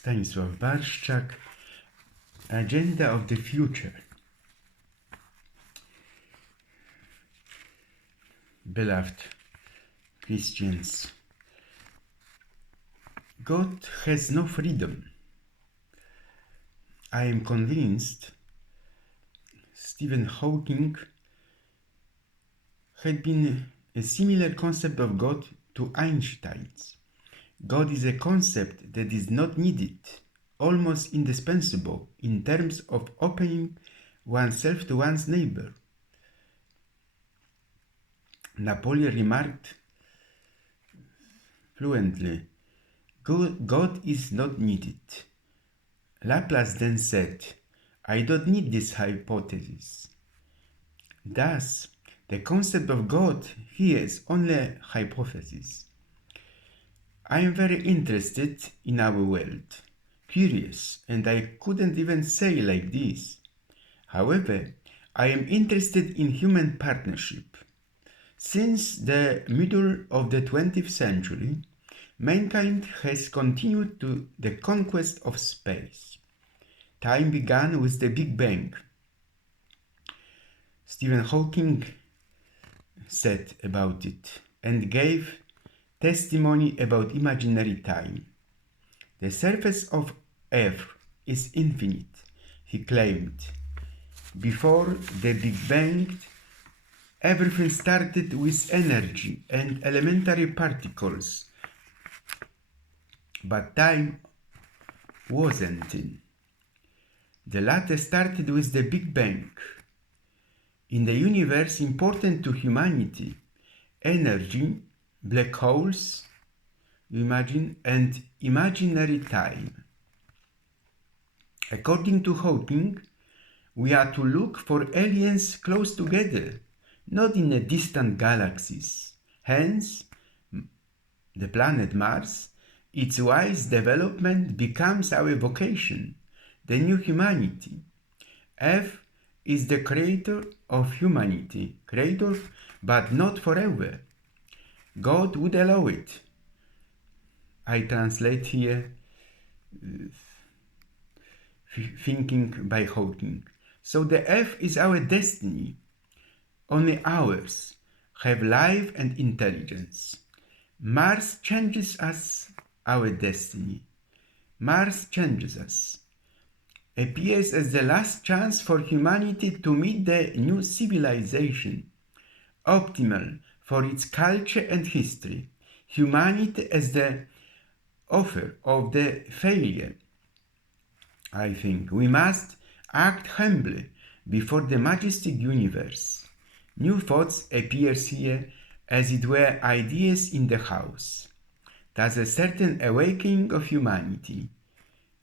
Stanisław Barszczak, Agenda of the Future. Beloved Christians, God has no freedom. I am convinced Stephen Hawking had been a similar concept of God to Einstein's. God is a concept that is not needed, almost indispensable in terms of opening oneself to one's neighbor. Napoleon remarked fluently, God is not needed. Laplace then said, I don't need this hypothesis. Thus, the concept of God here is only a hypothesis. I am very interested in our world, curious, and I couldn't even say like this. However, I am interested in human partnership. Since the middle of the 20th century, mankind has continued to the conquest of space. Time began with the Big Bang. Stephen Hawking said about it and gave testimony about imaginary time. The surface of Earth is infinite, he claimed. Before the Big Bang, everything started with energy and elementary particles, but time wasn't in. The latter started with the Big Bang. In the universe important to humanity, energy, black holes, imagine, and imaginary time. According to Hawking, we are to look for aliens close together, not in a distant galaxies. Hence, the planet Mars, its wise development becomes our vocation, the new humanity. Earth is the creator of humanity, creator, but not forever. God would allow it. I translate here thinking by Hawking. So the earth is our destiny, only ours, have life and intelligence. Mars changes us, our destiny. Mars changes us. Appears as the last chance for humanity to meet the new civilization, optimal for its culture and history. Humanity as the author of the failure. I think we must act humbly before the majestic universe. New thoughts appears here, as it were ideas in the house. Thus a certain awakening of humanity,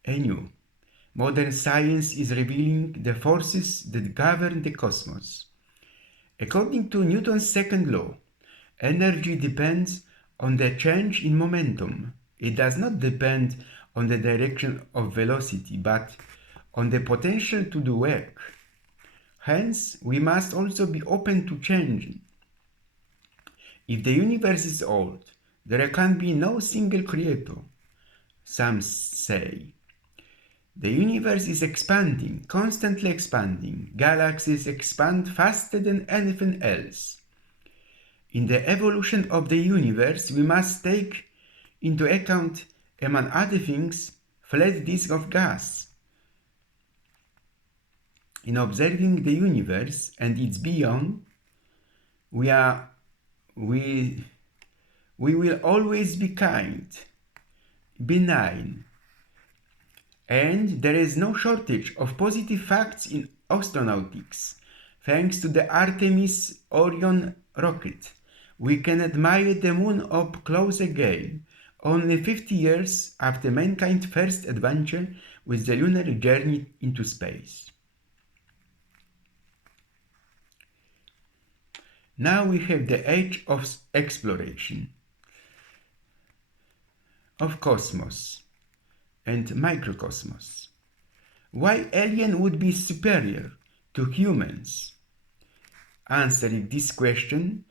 anew. Modern science is revealing the forces that govern the cosmos. According to Newton's second law, energy depends on the change in momentum. It does not depend on the direction of velocity, but on the potential to do work. Hence, we must also be open to change. If the universe is old, there can be no single creator, some say. The universe is expanding, constantly expanding. Galaxies expand faster than anything else. In the evolution of the universe, we must take into account, among other things, flat disk of gas. In observing the universe and its beyond, we will always be kind, benign, and there is no shortage of positive facts in astronautics. Thanks to the Artemis Orion rocket, we can admire the moon up close again, only 50 years after mankind's first adventure with the lunar journey into space. Now we have the age of exploration, of cosmos and microcosmos. Why alien would be superior to humans? Answering this question,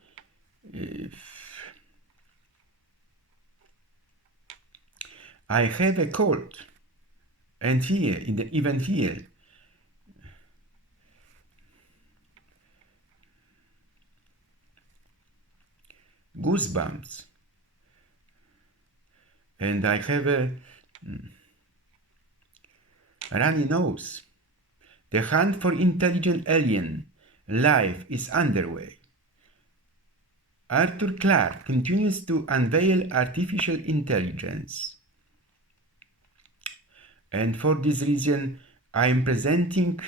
I have a cold. and fear, even fear. Goosebumps. And I have a runny nose. The hunt for intelligent alien life is underway. Arthur Clarke continues to unveil artificial intelligence. And for this reason, I am presenting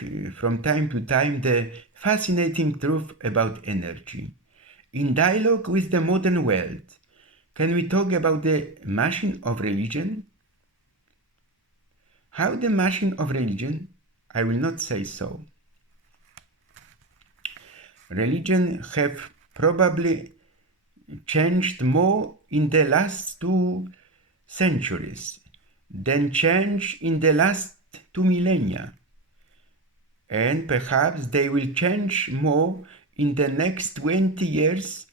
from time to time the fascinating truth about energy. In dialogue with the modern world, can we talk about the machine of religion? How the machine of religion? I will not say so. Religion have probably changed more in the last 2 centuries than changed in the last 2 millennia. And perhaps they will change more in the next 20 years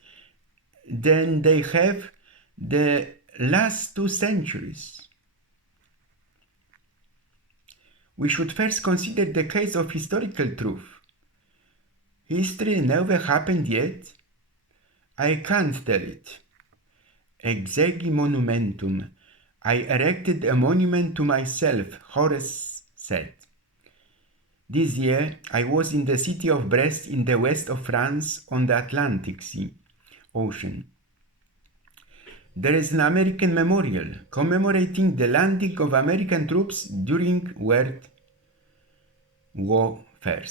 than they have the last 2 centuries. We should first consider the case of historical truth. History never happened yet. I can't tell it. Exegi monumentum. I erected a monument to myself, Horace said. This year I was in the city of Brest in the west of France on the Atlantic Ocean. There is an American memorial commemorating the landing of American troops during World War I.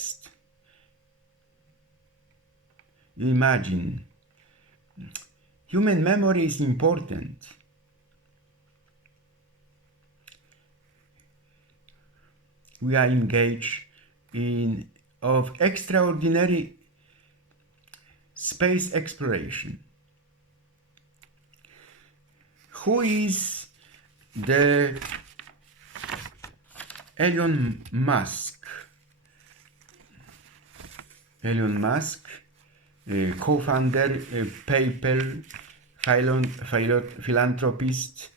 Imagine, human memory is important. We are engaged in extraordinary space exploration. Who is the Elon Musk? Elon Musk, co-founder, PayPal, philanthropist,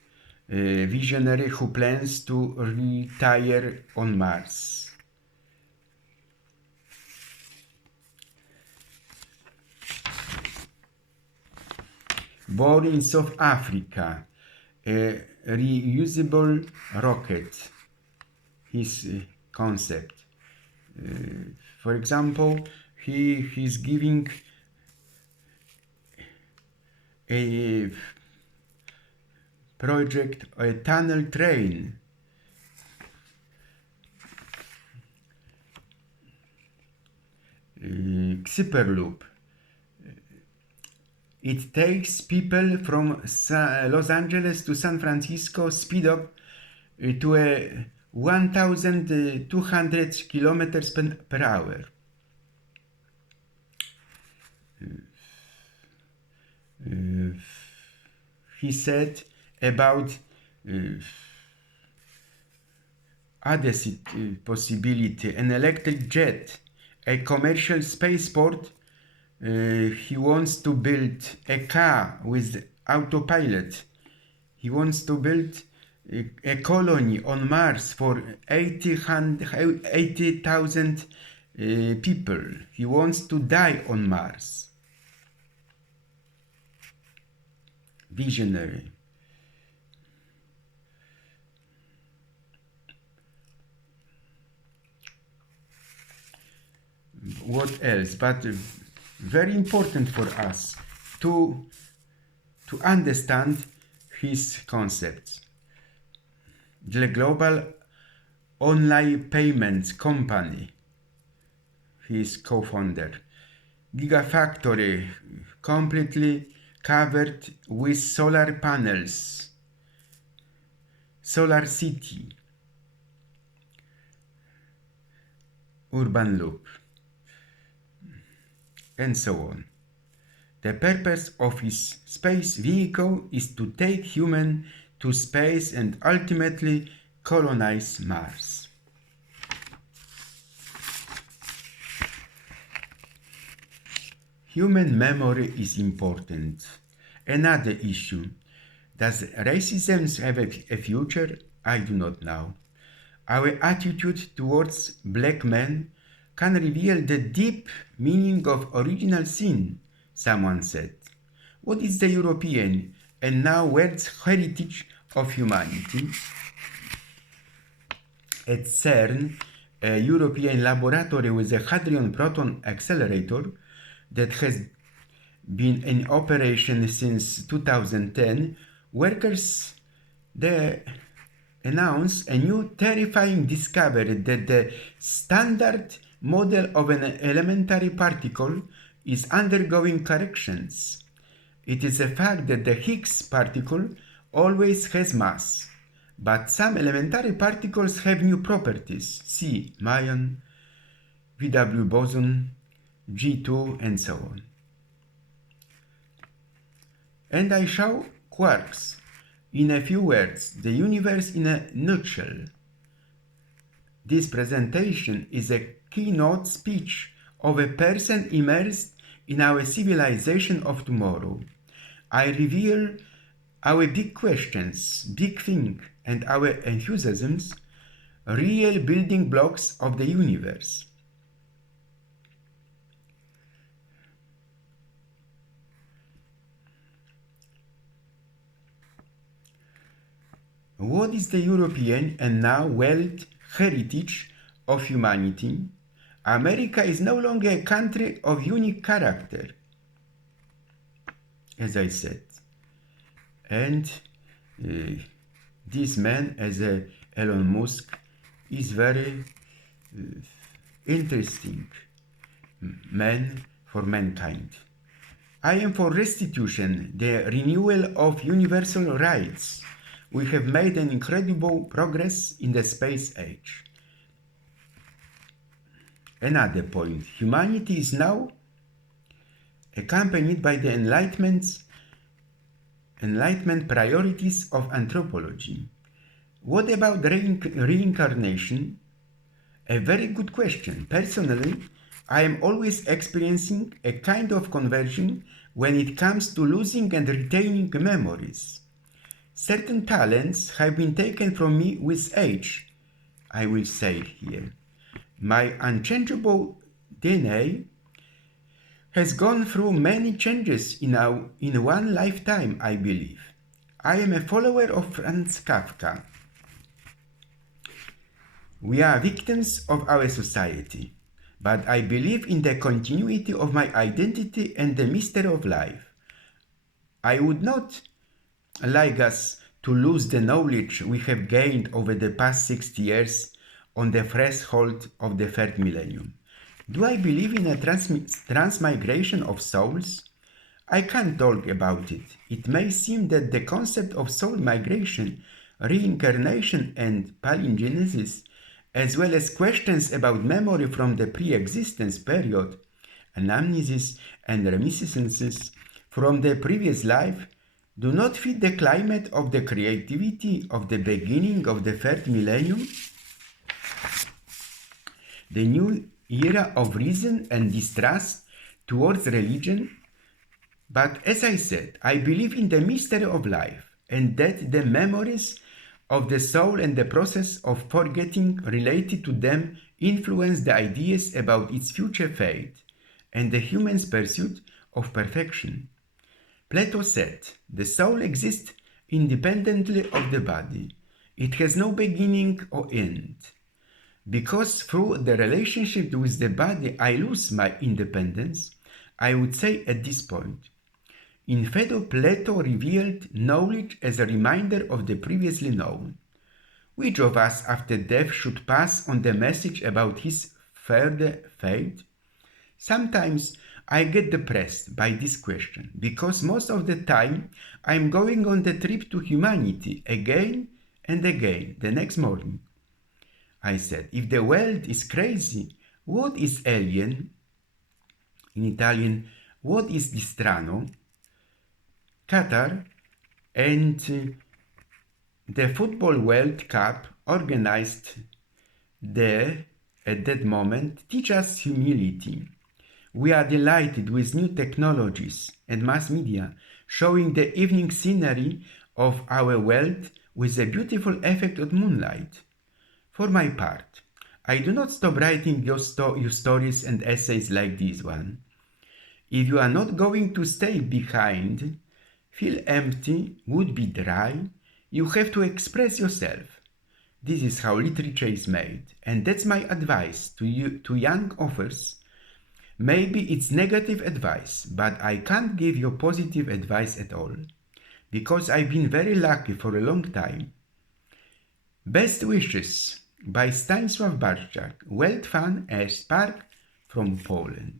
visionary who plans to retire on Mars. Born in South Africa, a reusable rocket, his concept. For example, he is giving a project, a tunnel train. Hyperloop. It takes people from Los Angeles to San Francisco, speed up to a 1,200 kilometers per hour. He said about other possibility, an electric jet, a commercial spaceport. He wants to build a car with autopilot. He wants to build a colony on Mars for 80,000 people. He wants to die on Mars. Visionary. What else? But very important for us to understand his concepts. The global online payments company, his co-founder. Gigafactory, completely covered with solar panels. Solar city. Urban loop. And so on. The purpose of his space vehicle is to take humans to space and ultimately colonize Mars. Human memory is important. Another issue. Does racism have a future? I do not know. Our attitude towards black men can reveal the deep meaning of original sin, someone said. What is the European and now world's heritage of humanity? At CERN, a European laboratory with a Hadron Proton Accelerator that has been in operation since 2010, workers there announced a new terrifying discovery that the standard model of an elementary particle is undergoing corrections. It is a fact that the Higgs particle always has mass, but some elementary particles have new properties, see muon, VW boson, G2, and so on. And I show quarks. In a few words, the universe in a nutshell. This presentation is a keynote speech of a person immersed in our civilization of tomorrow. I reveal our big questions, big things, and our enthusiasms, real building blocks of the universe. What is the European and now world heritage of humanity? America is no longer a country of unique character, as I said. And this man, as Elon Musk, is very interesting man for mankind. I am for restitution, the renewal of universal rights. We have made an incredible progress in the space age. Another point, humanity is now accompanied by the Enlightenment priorities of anthropology. What about reincarnation? A very good question. Personally, I am always experiencing a kind of conversion when it comes to losing and retaining memories. Certain talents have been taken from me with age, I will say here. My unchangeable DNA has gone through many changes in one lifetime, I believe. I am a follower of Franz Kafka. We are victims of our society, but I believe in the continuity of my identity and the mystery of life. I would not like us to lose the knowledge we have gained over the past 60 years on the threshold of the third millennium. Do I believe in a transmigration of souls? I can't talk about it. It may seem that the concept of soul migration, reincarnation, and palingenesis, as well as questions about memory from the pre-existence period, anamnesis and reminiscences from the previous life, do not fit the climate of the creativity of the beginning of the third millennium. The new era of reason and distrust towards religion. But as I said, I believe in the mystery of life and that the memories of the soul and the process of forgetting related to them influence the ideas about its future fate and the human's pursuit of perfection. Plato said, the soul exists independently of the body. It has no beginning or end. Because through the relationship with the body I lose my independence, I would say at this point. In Phaedo, Plato revealed knowledge as a reminder of the previously known. Which of us after death should pass on the message about his further fate? Sometimes I get depressed by this question, because most of the time I'm going on the trip to humanity again and again the next morning. I said, if the world is crazy, what is alien? In Italian, what is di strano? Qatar and the Football World Cup organized there at that moment teach us humility. We are delighted with new technologies and mass media showing the evening scenery of our world with a beautiful effect of moonlight. For my part, I do not stop writing your stories and essays like this one. If you are not going to stay behind, feel empty, would be dry, you have to express yourself. This is how literature is made, and that's my advice to you, to young authors. Maybe it's negative advice, but I can't give you positive advice at all, because I've been very lucky for a long time. Best wishes by Stanisław Bartczak, World Fan Ash Park from Poland.